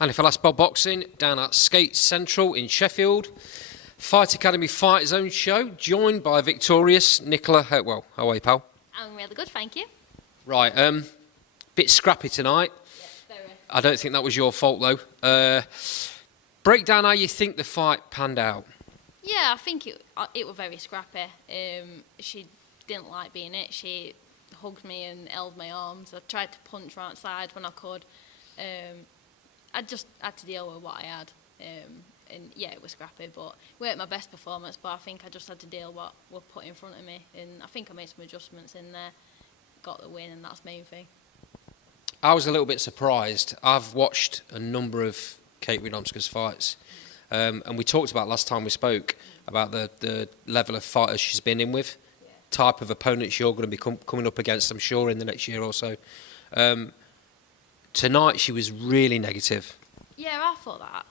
And if I last Bob Boxing down at Skate Central in Sheffield. Fight Academy Fight Zone show, joined by victorious Nicola Hopewell. How are you, pal? I'm really good, thank you. Right, bit scrappy tonight. Yeah, very. I don't think that was your fault, though. Break down how you think the fight panned out. Yeah, I think it was very scrappy. She didn't like being it. She hugged me and held my arms. I tried to punch her outside when I could. I just had to deal with what I had. And yeah, it was scrappy, but it weren't my best performance, but I think I just had to deal with what was put in front of me, and I think I made some adjustments in there, got the win, and that's the main thing. I was a little bit surprised. I've watched a number of Kate Radomska's fights, and we talked about last time we spoke about the level of fighters she's been in with, type of opponents you're going to be coming up against, I'm sure, in the next year or so. Tonight she was really negative. Yeah, I thought that.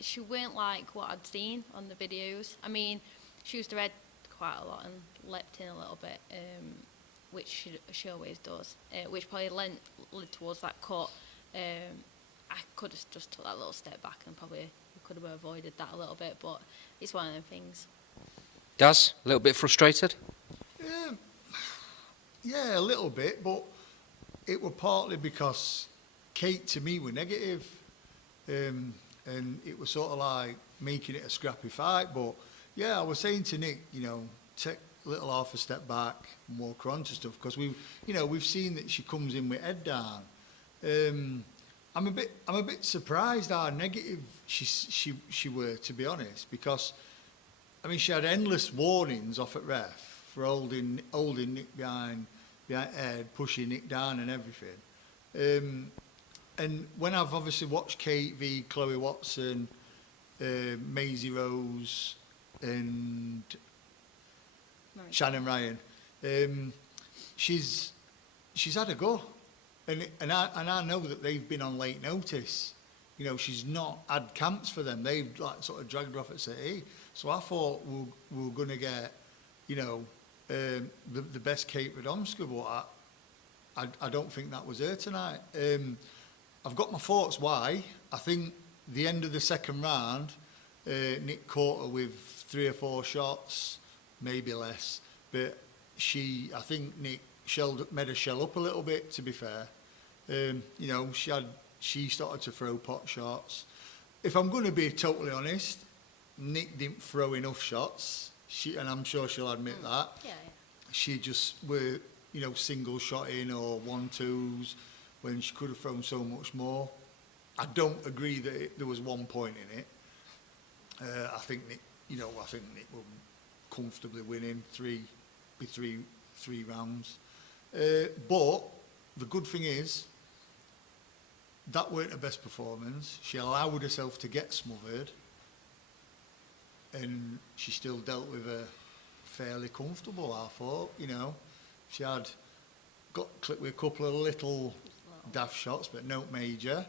She weren't like what I'd seen on the videos. I mean, she used her head quite a lot and leapt in a little bit, which she always does, which probably led towards that cut. I could have just took that little step back and probably could have avoided that a little bit, but it's one of them things. Daz, a little bit frustrated? Yeah, a little bit, but it were partly because Kate to me were negative. And it was sort of like making it a scrappy fight. But yeah, I was saying to Nick, take a little half a step back and walk her onto stuff, because we've seen that she comes in with head down. I'm a bit surprised how negative she were, to be honest, because I mean she had endless warnings off at ref for holding Nick behind head, pushing Nick down and everything. And when I've obviously watched Kate v Chloe Watson, Maisie Rose and Shannon Ryan, she's had a go, and I know that they've been on late notice. She's not had camps for them. They've like sort of dragged her off at City. So I thought we were going to get, the best Kate Radomska, but I don't think that was her tonight. I've got my thoughts why. I think the end of the second round, Nick caught her with 3 or 4 shots, maybe less. But I think Nick made her shell up a little bit, to be fair. She started to throw pot shots. If I'm going to be totally honest, Nick didn't throw enough shots, and I'm sure she'll admit that. Yeah. She just were, single shot in or 1-2s, when she could have thrown so much more. I don't agree that there was one point in it. I think Nick will comfortably winning three rounds. But the good thing is, that weren't her best performance. She allowed herself to get smothered, and she still dealt with her fairly comfortable, I thought. She got clipped with a couple of little daft shots, but no major.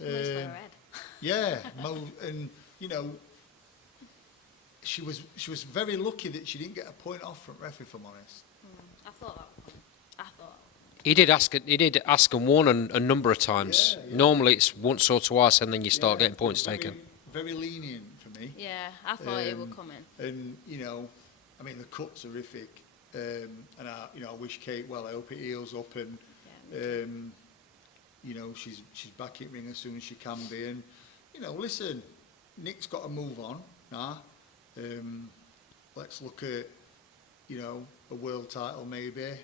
Most for her head. Yeah, and she was very lucky that she didn't get a point off from ref, if I'm honest. I thought. He did ask and warn a number of times. Yeah. Normally it's once or twice, and then you start getting points taken. Very lenient for me. Yeah, I thought it would come in. And I mean the cut's horrific. And I wish Kate well. I hope it heals up, and she's back in ring as soon as she can be. And listen, Nick's got to move on now. Let's look at a world title maybe,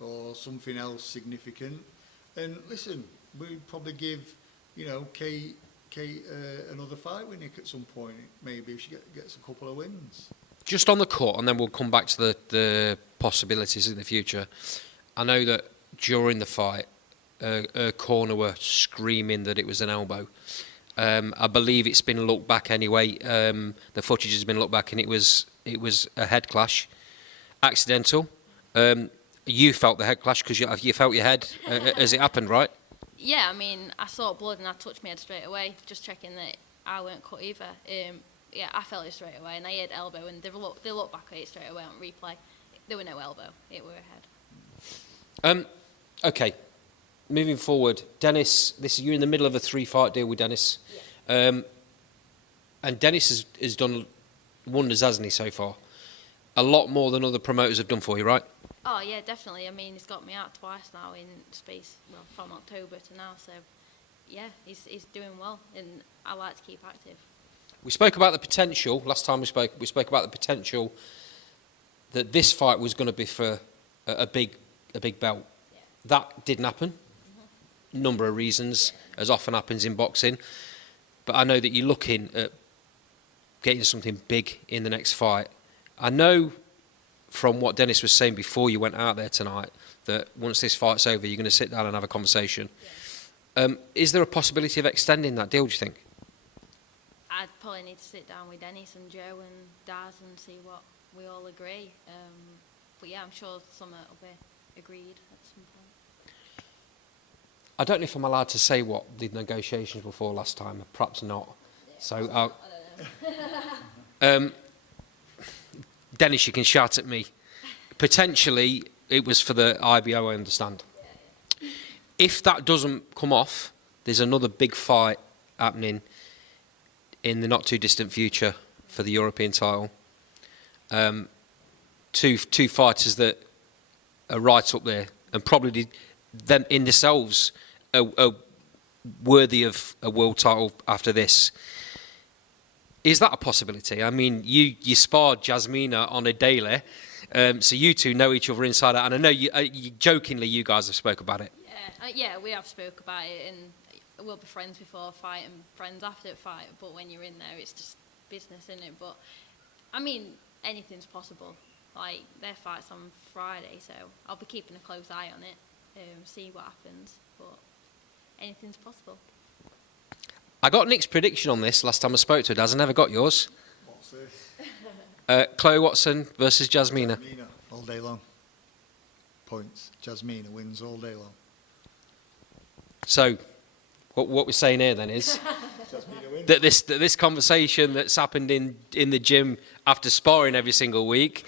or something else significant. And listen, we'd probably give Kate another fight with Nick at some point, maybe if she gets a couple of wins. Just on the cut, and then we'll come back to the possibilities in the future. I know that during the fight, her corner were screaming that it was an elbow. I believe it's been looked back anyway. The footage has been looked back, and it was a head clash, accidental. You felt the head clash because you felt your head as it happened, right? Yeah, I mean, I saw blood and I touched my head straight away, just checking that I weren't cut either. Yeah, I felt it straight away, and I heard elbow, and they looked back at it straight away on replay. There were no elbow; it were a head. Okay, moving forward, Dennis, you're in the middle of a 3-fight deal with Dennis. Yeah. And Dennis has done wonders, hasn't he, so far? A lot more than other promoters have done for you, right? Oh yeah, definitely. I mean, he's got me out twice now in space, well, from October to now. So yeah, he's doing well, and I like to keep active. We spoke about the potential, last time we spoke about the potential that this fight was going to be for a big belt. Yeah. That didn't happen. Number of reasons, as often happens in boxing. But I know that you're looking at getting something big in the next fight. I know from what Dennis was saying before you went out there tonight that once this fight's over, you're going to sit down and have a conversation. Yeah. Is there a possibility of extending that deal, do you think? I'd probably need to sit down with Dennis and Joe and Daz and see what we all agree. But yeah, I'm sure something will be agreed at some point. I don't know if I'm allowed to say what the negotiations were for last time. Perhaps not. Yeah. So I don't know. Dennis, you can shout at me. Potentially, it was for the IBO, I understand. Yeah. If that doesn't come off, there's another big fight happening in the not too distant future for the European title. Two fighters that are right up there and probably them in themselves are worthy of a world title after this. Is that a possibility? I mean, you sparred Jasmina on a daily, so you two know each other inside out, and I know you jokingly you guys have spoke about it. Yeah, we have spoke about it, and we'll be friends before a fight and friends after a fight. But when you're in there, it's just business, isn't it? But I mean, anything's possible. Like their fight's on Friday, so I'll be keeping a close eye on it, see what happens. But anything's possible. I got Nick's prediction on this last time I spoke to her, Daz. I never got yours. What's this? Chloe Watson versus Jasmina. Jasmina, all day long. Points. Jasmina wins all day long. So, what we're saying here then is that this conversation that's happened in the gym after sparring every single week,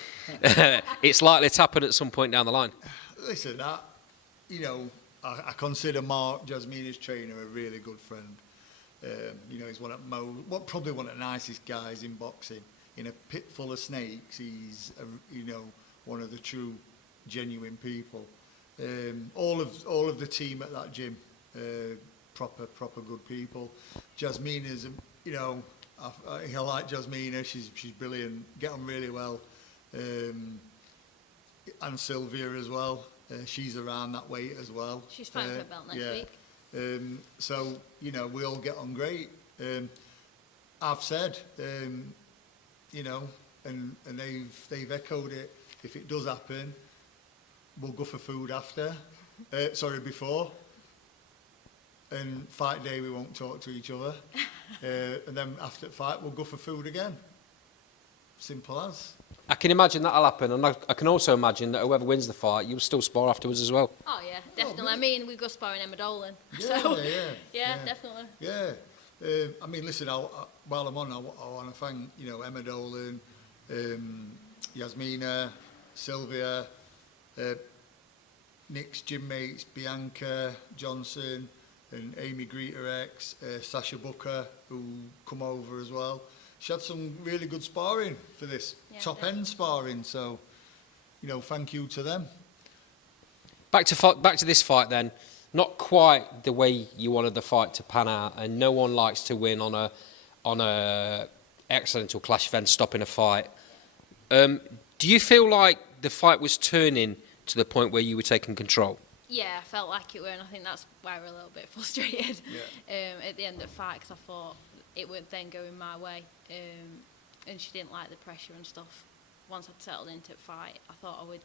it's likely to happen at some point down the line. Listen, I consider Mark, Jasmina's trainer, a really good friend. He's probably one of the nicest guys in boxing. In a pit full of snakes, he's one of the true, genuine people. All of the team at that gym, proper good people. Jasmina's, I like Jasmina. She's brilliant. Get on really well. And Sylvia as well. She's around that weight as well. She's fighting for a belt next week. So we all get on great. I've said, and they've echoed it. If it does happen, we'll go for food after. Before. And fight day we won't talk to each other. And then after the fight we'll go for food again. Simple as. I can imagine that'll happen, and I can also imagine that whoever wins the fight, you'll still spar afterwards as well. Oh yeah, definitely. I mean, we go sparring Emma Dolan. Yeah, definitely. Yeah. I mean, listen. While I'm on, I want to thank Emma Dolan, Jasmina, Sylvia, Nick's gym mates, Bianca Johnson, and Amy Greeter-X, Sasha Booker, who come over as well. She had some really good sparring for this, top-end sparring, so, thank you to them. Back to this fight then. Not quite the way you wanted the fight to pan out, and no one likes to win on a accidental clash event, stopping a fight. Do you feel like the fight was turning to the point where you were taking control? Yeah, I felt like it were, and I think that's why we're a little bit frustrated at the end of the fight, because I thought it would then go in my way, and she didn't like the pressure and stuff. Once I'd settled into the fight, I thought I would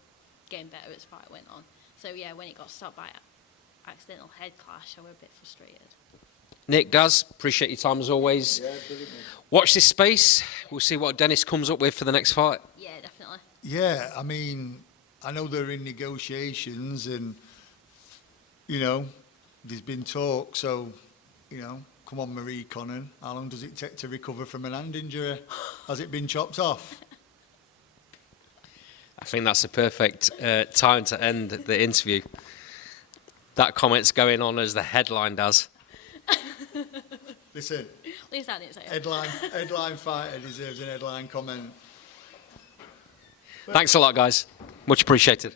get better as the fight went on. So yeah, when it got stopped by accidental head clash, I was a bit frustrated. Nick, Daz, appreciate your time as always. Yeah, brilliant. Watch this space. We'll see what Dennis comes up with for the next fight. Yeah, definitely. Yeah, I mean, I know they're in negotiations and, there's been talk, so, come on, Marie Connon. How long does it take to recover from an hand injury? Has it been chopped off? I think that's the perfect time to end the interview. that comment's going on as the headline does. Listen, At least I didn't say it. headline fighter deserves an headline comment. Thanks a lot, guys. Much appreciated.